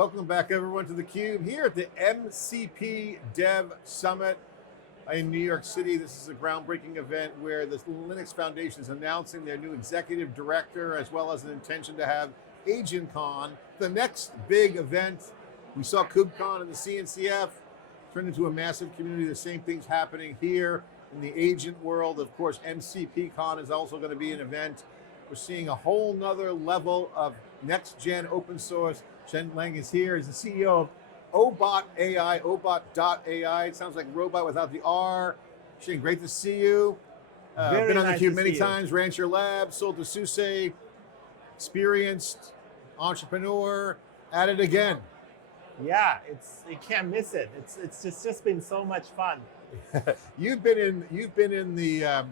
Welcome back, everyone, to theCUBE here at the MCP Dev Summit in New York City. This is a groundbreaking event where the Linux Foundation is announcing their new executive director, as well as an intention to have AgentCon, the next big event. We saw KubeCon and the CNCF turn into a massive community. The same thing's happening here in the agent world. Of course, MCPCon is also going to be an event. We're seeing a whole nother level of next-gen open source. Sheng Liang is here. He's the CEO of Obot AI, Obot.ai. It sounds like robot without the R. Sheng, great to see you. Been on theCUBE many times, ran your lab, sold to SUSE, experienced entrepreneur, at it again. Yeah, you can't miss it. It's just been so much fun. You've been in the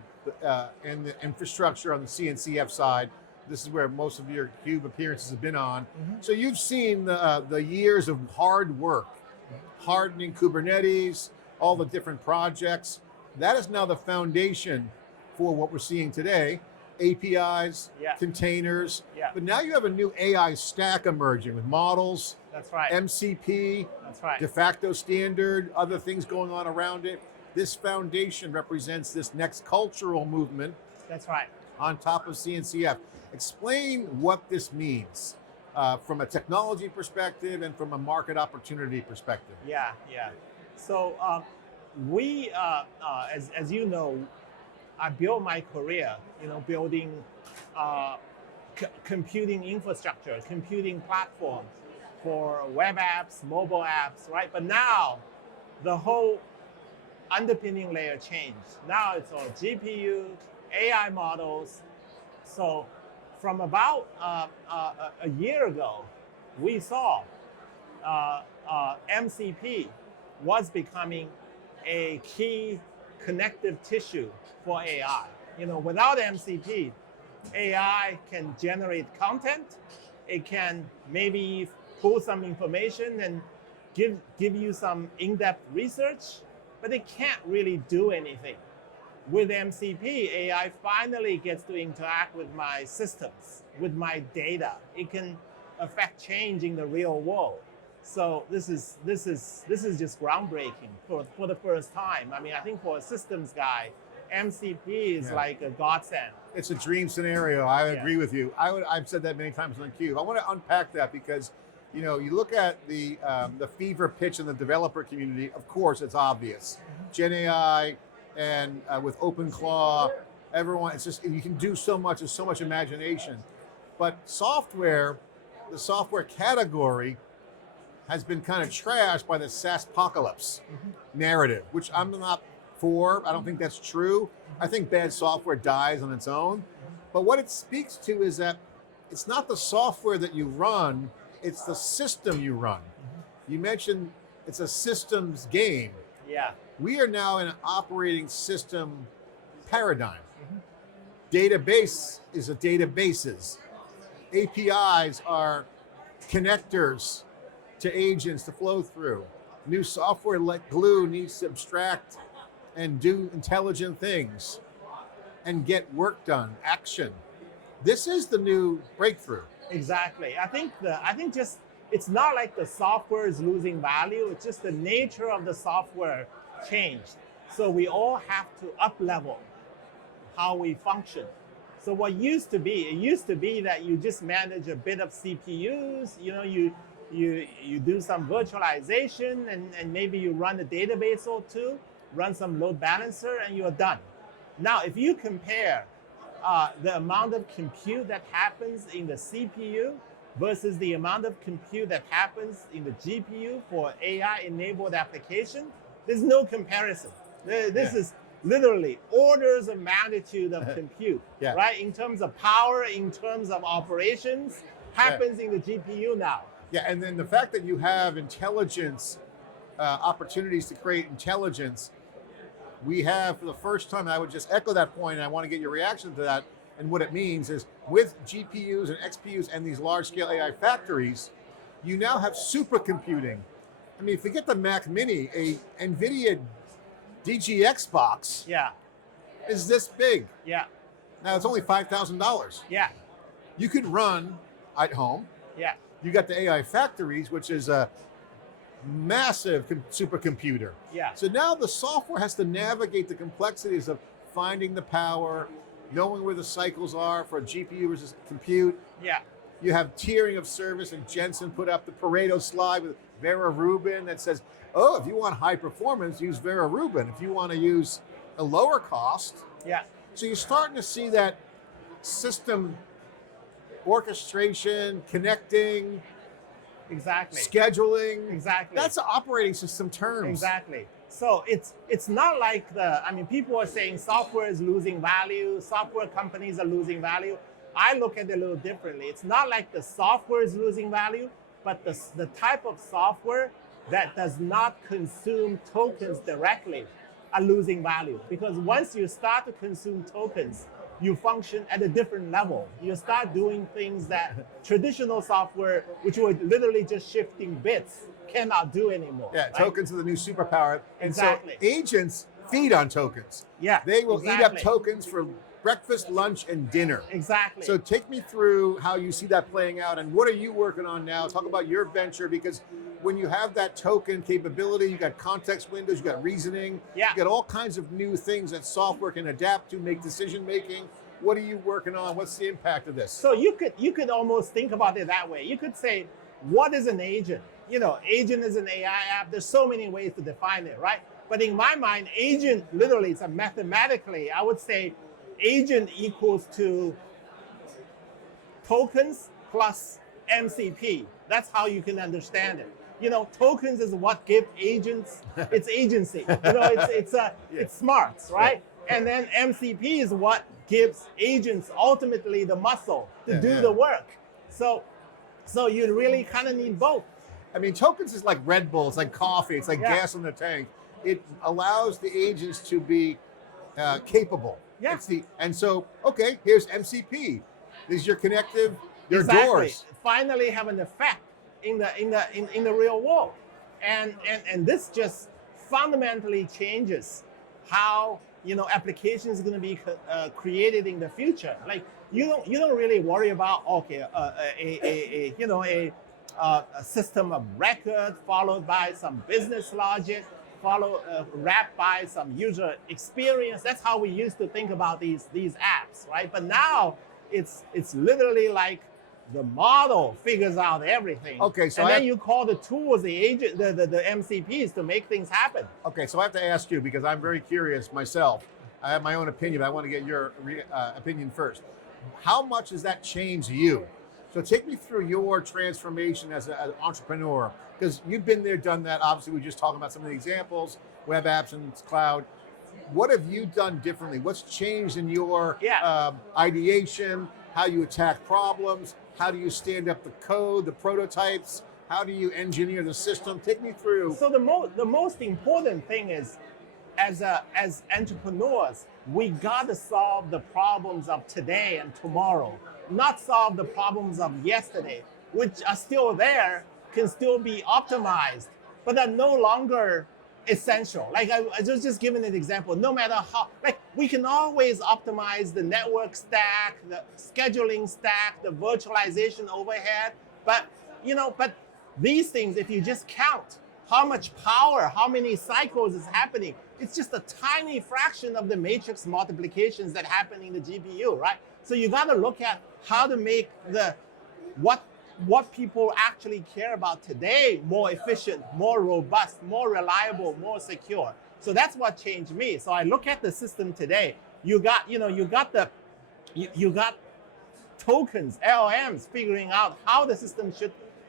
infrastructure on the CNCF side. This is where most of your CUBE appearances have been on. So you've seen the years of hard work, hardening Kubernetes, all the different projects. That is now the foundation for what we're seeing today. APIs, containers, but now you have a new AI stack emerging with models. That's right. MCP, that's right. De facto standard, other things going on around it. This foundation represents this next cultural movement. That's right. On top of CNCF. Explain what this means from a technology perspective and from a market opportunity perspective. Yeah. So we, as you know, I built my career, building computing infrastructure, computing platforms for web apps, mobile apps, right? But now the whole underpinning layer changed. Now it's all GPU, AI models. So from about a year ago, we saw MCP was becoming a key connective tissue for AI. Without MCP, AI can generate content. It can maybe pull some information and give you some in-depth research, but it can't really do anything. With MCP, AI finally gets to interact with my systems, with my data. It can affect change in the real world. So this is just groundbreaking for the first time. I mean, I think for a systems guy, MCP is like a godsend. It's a dream scenario. I agree with you. I've said that many times on theCUBE. I want to unpack that because you look at the fever pitch in the developer community. Of course, it's obvious. Gen AI and with OpenClaw, everyone. It's just you can do so much. There's so much imagination. But software, the software category, has been kind of trashed by the SaaSpocalypse narrative, which I'm not for. I don't think that's true. I think bad software dies on its own. But what it speaks to is that it's not the software that you run, it's the system you run. You mentioned it's a systems game. Yeah. We are now in an operating system paradigm. Database is a databases. APIs are connectors to agents to flow through. New software like Glue needs to abstract and do intelligent things and get work done, action. This is the new breakthrough. Exactly. I think just it's not like the software is losing value. It's just the nature of the software changed. So we all have to up-level how we function. So what used to be that you just manage a bit of CPUs, you do some virtualization and maybe you run a database or two, run some load balancer and you're done. Now, if you compare the amount of compute that happens in the CPU versus the amount of compute that happens in the GPU for AI-enabled application, there's no comparison. This is literally orders of magnitude of compute, right? In terms of power, in terms of operations, happens in the GPU now. Yeah, and then the fact that you have intelligence, opportunities to create intelligence, we have for the first time, and I would just echo that point, and I want to get your reaction to that, and what it means is with GPUs and XPUs and these large scale AI factories, you now have supercomputing. I mean, forget the Mac Mini, a NVIDIA DGX box is this big. Yeah. Now it's only $5,000. Yeah. You could run at home you got the AI factories, which is a massive supercomputer. Yeah. So now the software has to navigate the complexities of finding the power, knowing where the cycles are for a GPU versus compute. Yeah. You have tiering of service, and Jensen put up the Pareto slide with Vera Rubin that says, oh, if you want high performance, use Vera Rubin. If you want to use a lower cost. Yeah. So you're starting to see that system orchestration, connecting, Exactly. scheduling. Exactly. That's operating system terms. Exactly. So it's not like people are saying software is losing value, software companies are losing value. I look at it a little differently. It's not like the software is losing value, but the type of software that does not consume tokens directly are losing value. Because once you start to consume tokens, you function at a different level. You start doing things that traditional software, which were literally just shifting bits, cannot do anymore. Yeah, right? Tokens are the new superpower. And exactly. So agents feed on tokens. Yeah, they will eat up tokens for breakfast, lunch, and dinner. Exactly. So take me through how you see that playing out, and what are you working on now? Talk about your venture, because when you have that token capability, you got context windows, you got reasoning, you got all kinds of new things that software can adapt to, make decision making. What are you working on? What's the impact of this? So you could almost think about it that way. You could say, what is an agent? Agent is an AI app. There's so many ways to define it, right? But in my mind, agent literally, it's mathematically, I would say agent equals to tokens plus MCP. That's how you can understand it. Tokens is what give agents its agency. It's smarts, right? And then MCP is what gives agents ultimately the muscle to do the work. So you really kind of need both. I mean, tokens is like Red Bull, it's like coffee, it's like gas in the tank. It allows the agents to be capable. Yeah. And so, okay, here's MCP. This is your connective, your doors. Finally have an effect in the real world. And this just fundamentally changes how applications are going to be created in the future. Like you don't really worry about a system of record followed by some business logic, wrapped by some user experience. That's how we used to think about these apps, right? But now it's literally like the model figures out everything. Okay, so then you call the tools the agent, the MCPs to make things happen. Okay, so I have to ask you, because I'm very curious myself. I have my own opinion, but I want to get your opinion first. How much has that changed you? So take me through your transformation as an entrepreneur, because you've been there, done that. Obviously, we were just talking about some of the examples, web apps and cloud. What have you done differently? What's changed in your ideation, how you attack problems? How do you stand up the code, the prototypes? How do you engineer the system? Take me through. So the most important thing is, as entrepreneurs, we gotta solve the problems of today and tomorrow, not solve the problems of yesterday, which are still there, can still be optimized, but are no longer essential. Like I just given an example, no matter how, like we can always optimize the network stack, the scheduling stack, the virtualization overhead, but these things, if you just count how much power, how many cycles is happening, it's just a tiny fraction of the matrix multiplications that happen in the GPU, right? So you got to look at how to make what people actually care about today more efficient, more robust, more reliable, more secure. So that's what changed me. So I look at the system today. You got tokens, LLMs figuring out how the system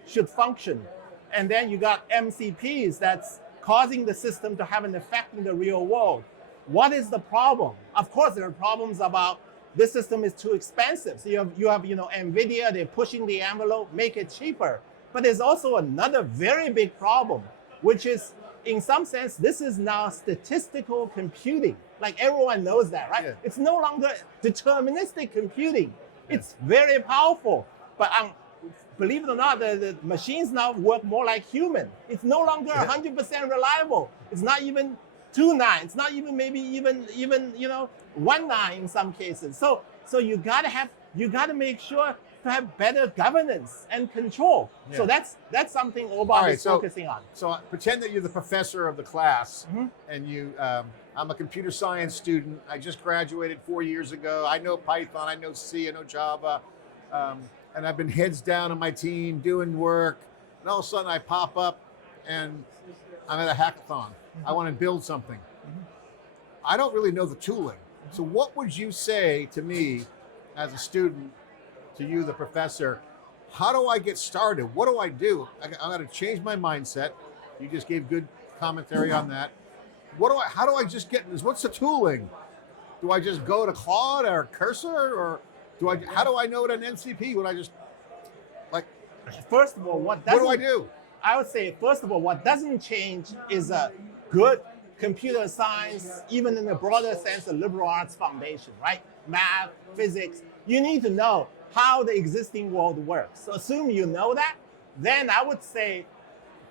should function. And then you got MCPs that's causing the system to have an effect in the real world. What is the problem? Of course, there are problems about this system is too expensive. So you have NVIDIA, they're pushing the envelope, make it cheaper. But there's also another very big problem, which is, in some sense, this is now statistical computing. Like everyone knows that, right? Yeah. It's no longer deterministic computing. It's very powerful, but believe it or not, the machines now work more like human. It's no longer 100% reliable. It's not even 2 nines. It's not even maybe even 1 9 in some cases. So you gotta make sure to have better governance and control. Yeah. So that's something Obot is focusing on. So pretend that you're the professor of the class, Mm-hmm. and I'm a computer science student. I just graduated 4 years ago. I know Python, I know C, I know Java, and I've been heads down on my team doing work. And all of a sudden, I pop up, and I'm at a hackathon. Mm-hmm. I want to build something. I don't really know the tooling. So what would you say to me as a student, to you, the professor, how do I get started? What do I do? I got to change my mindset. You just gave good commentary on that. How do I just get this? What's the tooling? Do I just go to Claude or Cursor, or how do I know what an MCP? Would I just, First of all, what do I do? I would say, first of all, what doesn't change is a good computer science, even in the broader sense, a liberal arts foundation, right? Math, physics. You need to know how the existing world works. So assume you know that, then I would say,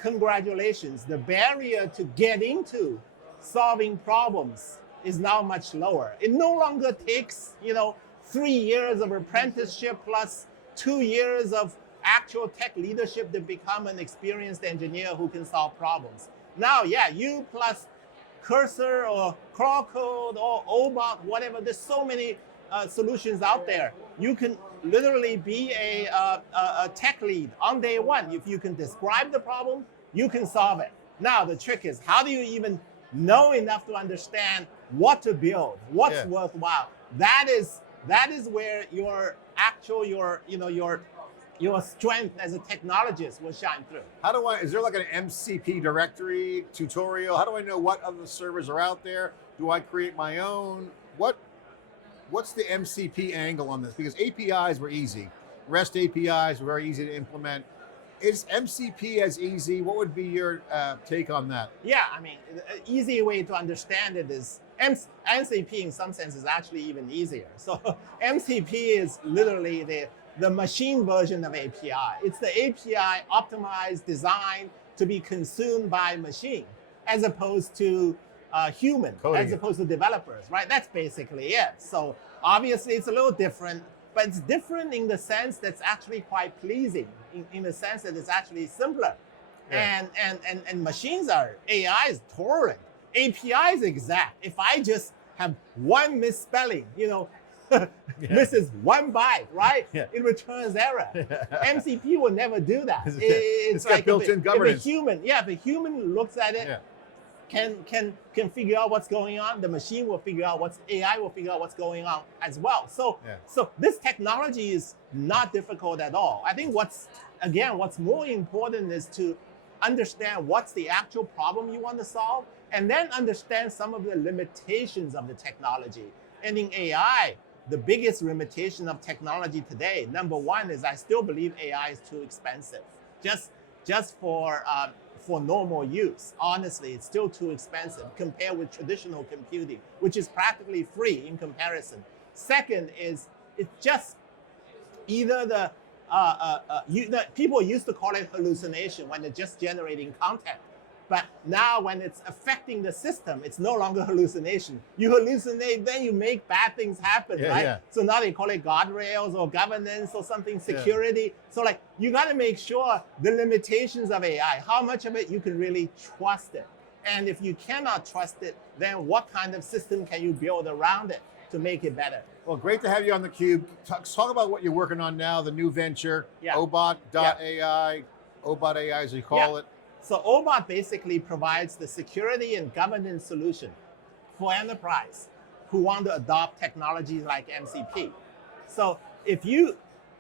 congratulations. The barrier to get into solving problems is now much lower. It no longer takes, 3 years of apprenticeship plus 2 years of actual tech leadership to become an experienced engineer who can solve problems. Now, you plus Cursor or Crawcode or Obot, whatever, there's so many solutions out there. You can literally be a tech lead on day one. If you can describe the problem, you can solve it. Now, the trick is, how do you even know enough to understand what to build, what's worthwhile? That is where your strength as a technologist will shine through. Is there like an MCP directory tutorial? How do I know what other servers are out there? Do I create my own? What's the MCP angle on this? Because APIs were easy. REST APIs were very easy to implement. Is MCP as easy? What would be your take on that? Yeah, I mean, an easy way to understand it is MCP in some sense is actually even easier. So MCP is literally the machine version of API. It's the API optimized, designed to be consumed by machine, as opposed to human, as opposed to developers, right? That's basically it. So obviously it's a little different, but it's different in the sense that's actually quite pleasing, in the sense that it's actually simpler. Yeah. And machines AI is tolerant. API is exact. If I just have one misspelling, misses one byte, right? Yeah. It returns error. MCP will never do that. It's like got built-in governance. If a human looks at it, can figure out what's going on, the machine will figure out AI will figure out what's going on as well. So this technology is not difficult at all. I think what's more important is to understand what's the actual problem you want to solve, and then understand some of the limitations of the technology. And in AI, the biggest limitation of technology today, number one, is I still believe AI is too expensive. Just for normal use. Honestly, it's still too expensive compared with traditional computing, which is practically free in comparison. Second is it's just either people used to call it hallucination when they're just generating content. But now when it's affecting the system, it's no longer hallucination. You hallucinate, then you make bad things happen, right? Yeah. So now they call it guardrails or governance or something, security. So you got to make sure the limitations of AI, how much of it you can really trust it. And if you cannot trust it, then what kind of system can you build around it to make it better? Well, great to have you on theCUBE. Talk about what you're working on now, the new venture, Obot AI, Obot AI as you call it. So Obot basically provides the security and governance solution for enterprise who want to adopt technologies like MCP. So if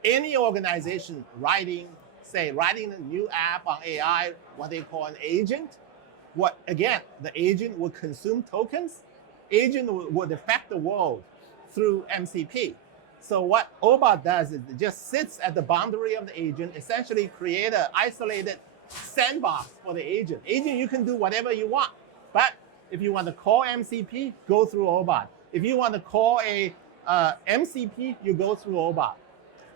any organization writing a new app on AI, what they call an agent, the agent would consume tokens, agent would affect the world through MCP. So what Obot does is it just sits at the boundary of the agent, essentially create an isolated sandbox for the agent. Agent, you can do whatever you want. But if you want to call MCP, go through Obot. If you want to call a MCP, you go through Obot.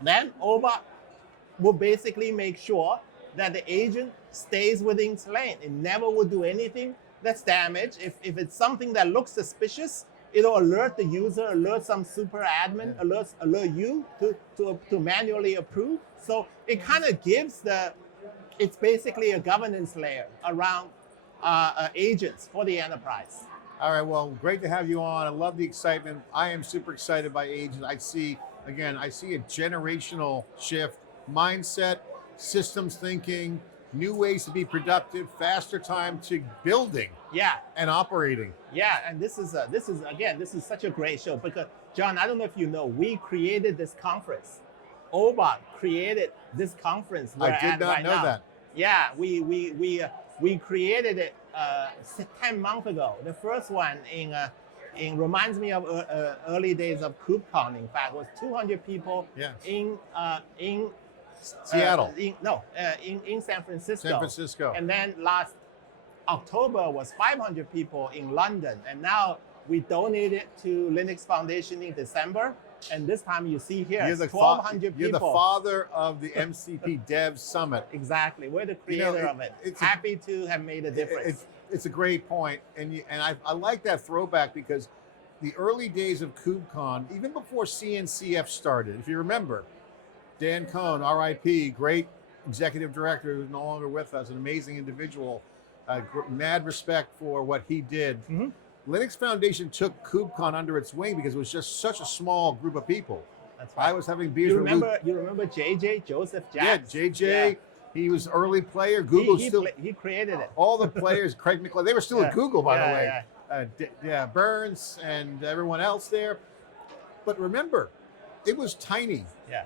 Then Obot will basically make sure that the agent stays within its lane. It never will do anything that's damaged. If it's something that looks suspicious, it'll alert the user, alert some super admin, alert you to manually approve. So it kind of gives it's basically a governance layer around agents for the enterprise. All right, well, great to have you on. I love the excitement. I am super excited by agents. I see a generational shift, mindset, systems thinking, new ways to be productive, faster time to building and operating. Yeah, and this is such a great show because, John, I don't know if you know, we created this conference. Obot created this conference. I did not know that. Yeah, we created it 10 months ago. The first one reminds me of early days of KubeCon. In fact, was 200 people in Seattle. In San Francisco. San Francisco. And then last October was 500 people in London. And now we donated to Linux Foundation in December. And this time you see here, 1,200 people. You're the father of the MCP Dev Summit. Exactly. We're the creator of it. Happy to have made a difference. It's a great point. And I like that throwback because the early days of KubeCon, even before CNCF started, if you remember, Dan Cohn, RIP, great executive director who's no longer with us, an amazing individual, mad respect for what he did. Mm-hmm. Linux Foundation took KubeCon under its wing because it was just such a small group of people. That's right. I was having beers you with remember, You remember JJ, Joseph Jacks? Yeah, JJ, he was early player. Google he created it. All the players, Craig McClellan, they were still at Google, by the way. Yeah. Burns and everyone else there. But remember, it was tiny. Yeah.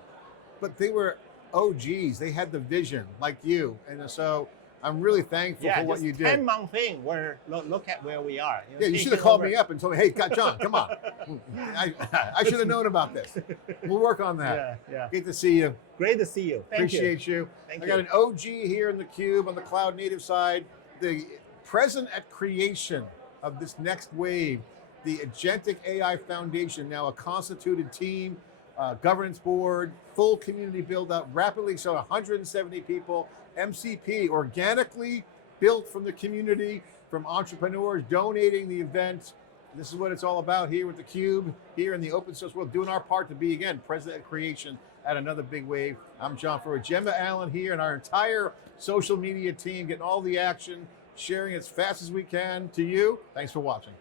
But they were OGs. They had the vision, like you. And so I'm really thankful for what you did. 10-month thing. Look at where we are. You should have called me up and told me, hey, John, come on. I should have known about this. We'll work on that. Yeah. Great to see you. Great to see you. Appreciate you. I got an OG here in theCUBE on the cloud native side. The present at creation of this next wave, the Agentic AI Foundation, now a constituted team, governance board, full community build up, rapidly so 170 people, MCP, organically built from the community, from entrepreneurs donating the event. This is what it's all about here with theCUBE, here in the open source world, doing our part to be, again, present at creation at another big wave. I'm John Furrier, Gemma Allen here, and our entire social media team getting all the action, sharing as fast as we can to you. Thanks for watching.